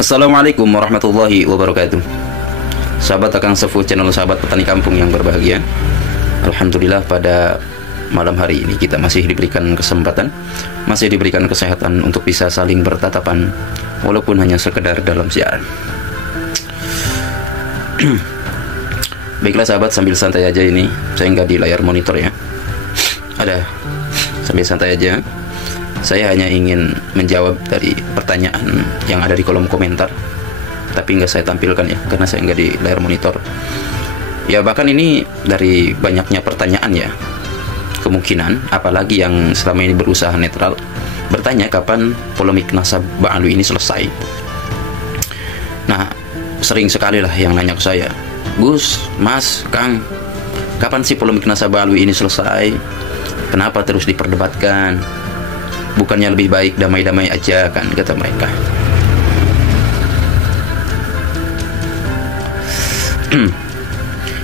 Assalamualaikum warahmatullahi wabarakatuh. Sahabat Akang Sefu, channel sahabat petani kampung yang berbahagia. Alhamdulillah pada malam hari ini kita masih diberikan kesempatan, masih diberikan kesehatan untuk bisa saling bertatapan walaupun hanya sekedar dalam siaran. Baiklah sahabat, sambil santai aja ini, saya nggak di layar monitor ya. Ada, sambil santai aja. Saya hanya ingin menjawab dari pertanyaan yang ada di kolom komentar, tapi nggak saya tampilkan ya, karena saya nggak di layar monitor. Ya bahkan ini dari banyaknya pertanyaan ya, kemungkinan apalagi yang selama ini berusaha netral, bertanya kapan polemik nasab Ba'alwi ini selesai. Nah, sering sekali lah yang nanya ke saya, Gus, Mas, Kang, kapan sih polemik nasab Ba'alwi ini selesai? Kenapa terus diperdebatkan? Bukannya lebih baik damai-damai aja kan, kata mereka.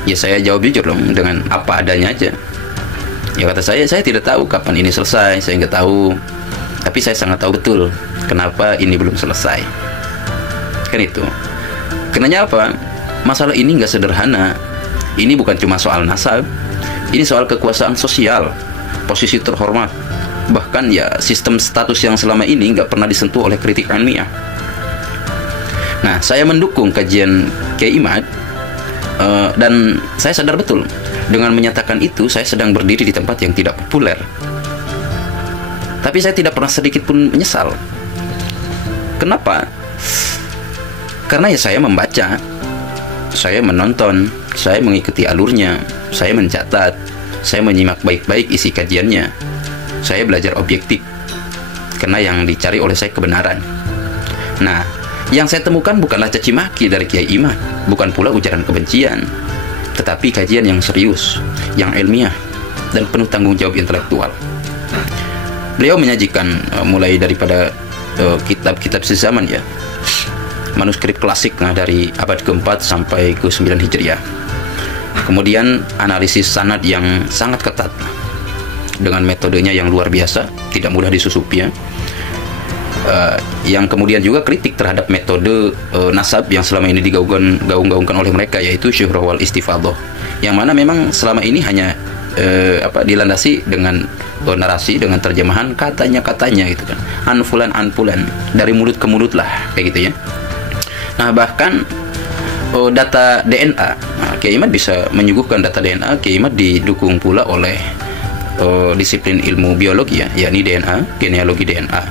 Ya saya jawab jujur dong, dengan apa adanya aja. Ya kata saya tidak tahu kapan ini selesai, saya nggak tahu. Tapi saya sangat tahu betul kenapa ini belum selesai. Kan itu. Kenanya apa? Masalah ini nggak sederhana. Ini bukan cuma soal nasab. Ini soal kekuasaan sosial, posisi terhormat. Bahkan ya sistem status yang selama ini nggak pernah disentuh oleh kritik ilmiah. Nah, saya mendukung kajian Kiai Imad, dan saya sadar betul dengan menyatakan itu saya sedang berdiri di tempat yang tidak populer. Tapi saya tidak pernah sedikit pun menyesal. Kenapa? Karena ya saya membaca, saya menonton, saya mengikuti alurnya, saya mencatat, saya menyimak baik-baik isi kajiannya. Saya belajar objektif, karena yang dicari oleh saya kebenaran. Nah, yang saya temukan bukanlah caci maki dari Kiai Imad, bukan pula ujaran kebencian, tetapi kajian yang serius, yang ilmiah, dan penuh tanggung jawab intelektual. Beliau menyajikan mulai daripada kitab-kitab sezaman ya, manuskrip klasik dari abad ke-4 sampai ke-9 Hijriah. Kemudian analisis sanad yang sangat ketat, dengan metodenya yang luar biasa, tidak mudah disusupi ya. Yang kemudian juga kritik terhadap metode nasab yang selama ini digaung-gaungkan oleh mereka, yaitu syuhrah wal istifadhah, yang mana memang selama ini hanya dilandasi dengan narasi, dengan terjemahan katanya gitu kan, anfulan dari mulut ke mulut lah, kayak gitu ya. Nah bahkan data DNA, Kiai Imad bisa menyuguhkan data DNA. Kiai Imad didukung pula oleh disiplin ilmu biologi ya, yakni DNA, genealogi DNA,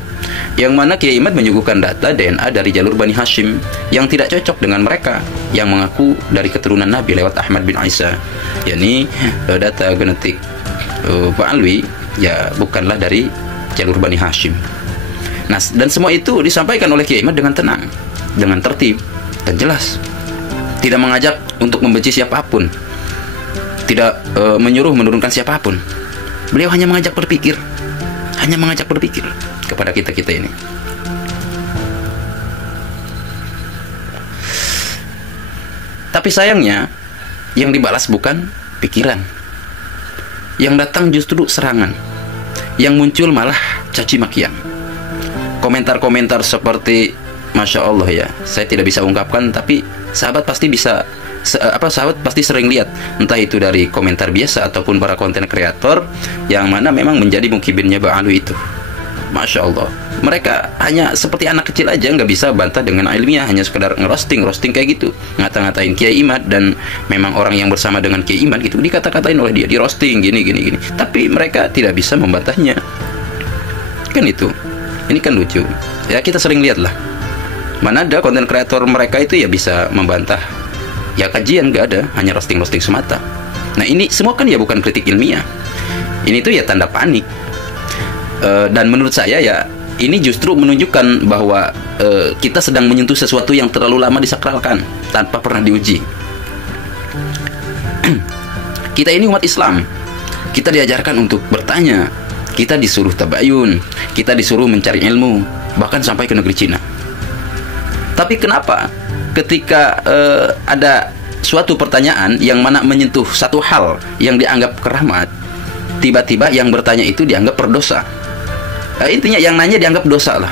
yang mana Kiai Imad menyuguhkan data DNA dari jalur Bani Hashim yang tidak cocok dengan mereka yang mengaku dari keturunan Nabi lewat Ahmad bin Isa, yakni data genetik Ba'alwi ya bukanlah dari jalur Bani Hashim. Nah, dan semua itu disampaikan oleh Kiai Imad dengan tenang, dengan tertib dan jelas, tidak mengajak untuk membenci siapapun, tidak menyuruh menurunkan siapapun. Beliau hanya mengajak berpikir, kepada kita ini. Tapi sayangnya yang dibalas bukan pikiran, yang datang justru serangan, yang muncul malah caci makian. Komentar-komentar seperti Masya Allah ya, saya tidak bisa ungkapkan, tapi sahabat pasti bisa, sahabat pasti sering lihat, entah itu dari komentar biasa ataupun para konten kreator yang mana memang menjadi mukibinnya Ba'alwi itu. Masya Allah, mereka hanya seperti anak kecil aja, nggak bisa bantah dengan ilmiah, hanya sekedar ngerosting kayak gitu, ngata-ngatain Kiai Imad, dan memang orang yang bersama dengan Kiai Imad gitu dikata-katain oleh dia, di roasting gini, tapi mereka tidak bisa membantahnya. Kan itu, ini kan lucu ya, kita sering lihat lah, mana ada konten kreator mereka itu ya bisa membantah. Ya kajian nggak ada, hanya roasting semata. Nah ini semua kan ya bukan kritik ilmiah. Ini tuh ya tanda panik. Dan menurut saya ya ini justru menunjukkan bahwa kita sedang menyentuh sesuatu yang terlalu lama disakralkan tanpa pernah diuji. Kita ini umat Islam, kita diajarkan untuk bertanya, kita disuruh tabayun, kita disuruh mencari ilmu, bahkan sampai ke negeri Cina. Tapi kenapa ketika ada suatu pertanyaan yang mana menyentuh satu hal yang dianggap keramat, tiba-tiba yang bertanya itu dianggap berdosa? Intinya yang nanya dianggap dosa lah.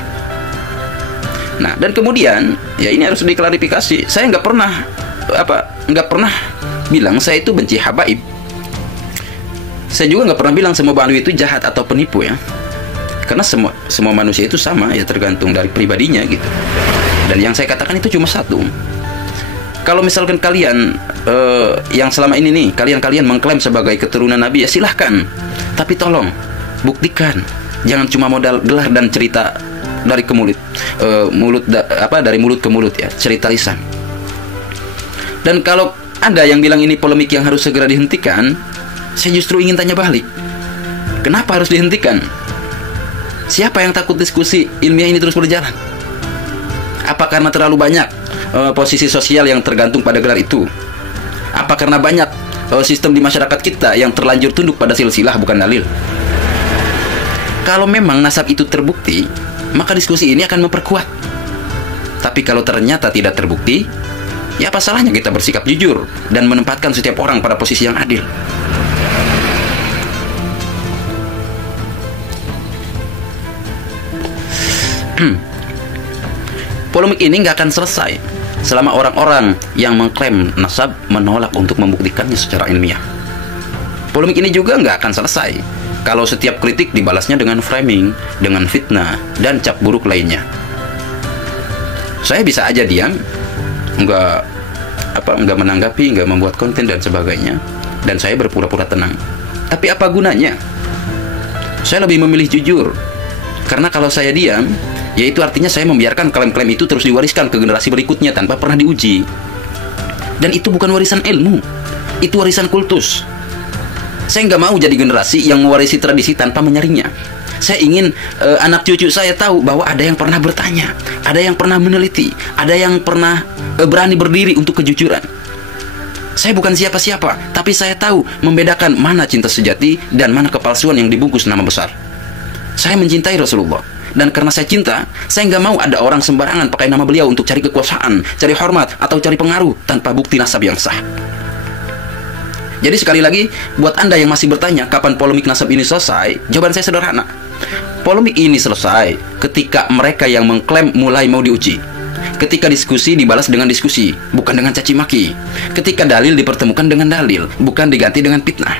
Nah, dan kemudian ya ini harus diklarifikasi. Saya nggak pernah bilang saya itu benci habaib. Saya juga nggak pernah bilang semua Ba'alwi itu jahat atau penipu ya. Karena semua manusia itu sama ya, tergantung dari pribadinya gitu. Dan yang saya katakan itu cuma satu. Kalau misalkan kalian yang selama ini nih kalian mengklaim sebagai keturunan Nabi, ya silahkan. Tapi tolong buktikan. Jangan cuma modal gelar dan cerita dari dari mulut ke mulut ya, cerita lisan. Dan kalau ada yang bilang ini polemik yang harus segera dihentikan, saya justru ingin tanya balik. Kenapa harus dihentikan? Siapa yang takut diskusi ilmiah ini terus berjalan? Apa karena terlalu banyak posisi sosial yang tergantung pada gelar itu? Apa karena banyak sistem di masyarakat kita yang terlanjur tunduk pada silsilah bukan dalil? Kalau memang nasab itu terbukti, maka diskusi ini akan memperkuat. Tapi kalau ternyata tidak terbukti, ya apa salahnya kita bersikap jujur dan menempatkan setiap orang pada posisi yang adil. Polemik ini nggak akan selesai selama orang-orang yang mengklaim nasab menolak untuk membuktikannya secara ilmiah. Polemik ini juga nggak akan selesai kalau setiap kritik dibalasnya dengan framing, dengan fitnah, dan cap buruk lainnya. Saya bisa aja diam, nggak menanggapi, nggak membuat konten dan sebagainya, dan saya berpura-pura tenang. Tapi apa gunanya? Saya lebih memilih jujur, karena kalau saya diam, yaitu artinya saya membiarkan klaim-klaim itu terus diwariskan ke generasi berikutnya tanpa pernah diuji. Dan itu bukan warisan ilmu, itu warisan kultus. Saya nggak mau jadi generasi yang mewarisi tradisi tanpa menyaringnya. Saya ingin anak cucu saya tahu bahwa ada yang pernah bertanya, ada yang pernah meneliti, ada yang pernah berani berdiri untuk kejujuran. Saya bukan siapa-siapa, tapi saya tahu membedakan mana cinta sejati dan mana kepalsuan yang dibungkus nama besar. Saya mencintai Rasulullah, dan karena saya cinta, saya nggak mau ada orang sembarangan pakai nama beliau untuk cari kekuasaan, cari hormat, atau cari pengaruh tanpa bukti nasab yang sah. Jadi sekali lagi, buat Anda yang masih bertanya kapan polemik nasab ini selesai, jawaban saya sederhana. Polemik ini selesai ketika mereka yang mengklaim mulai mau diuji. Ketika diskusi dibalas dengan diskusi, bukan dengan caci maki. Ketika dalil dipertemukan dengan dalil, bukan diganti dengan fitnah.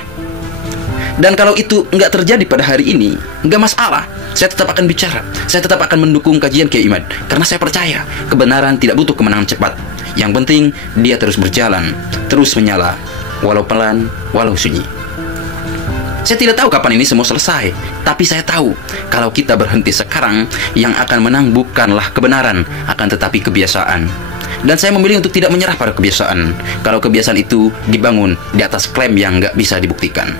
Dan kalau itu nggak terjadi pada hari ini, nggak masalah. Saya tetap akan bicara. Saya tetap akan mendukung kajian Kiai Imad. Karena saya percaya kebenaran tidak butuh kemenangan cepat. Yang penting dia terus berjalan, terus menyala, walau pelan, walau sunyi. Saya tidak tahu kapan ini semua selesai, tapi saya tahu kalau kita berhenti sekarang, yang akan menang bukanlah kebenaran, akan tetapi kebiasaan. Dan saya memilih untuk tidak menyerah pada kebiasaan, kalau kebiasaan itu dibangun di atas klaim yang nggak bisa dibuktikan.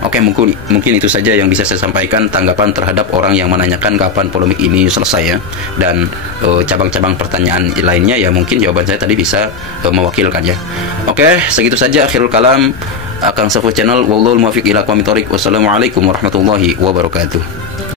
Oke, mungkin itu saja yang bisa saya sampaikan tanggapan terhadap orang yang menanyakan kapan polemik ini selesai ya. Dan cabang-cabang pertanyaan lainnya ya mungkin jawaban saya tadi bisa mewakilkan ya. Oke, segitu saja akhirul kalam. Akang Safo Channel. Wallahul muwaffiq ila aqwamit thoriq. Wassalamualaikum warahmatullahi wabarakatuh.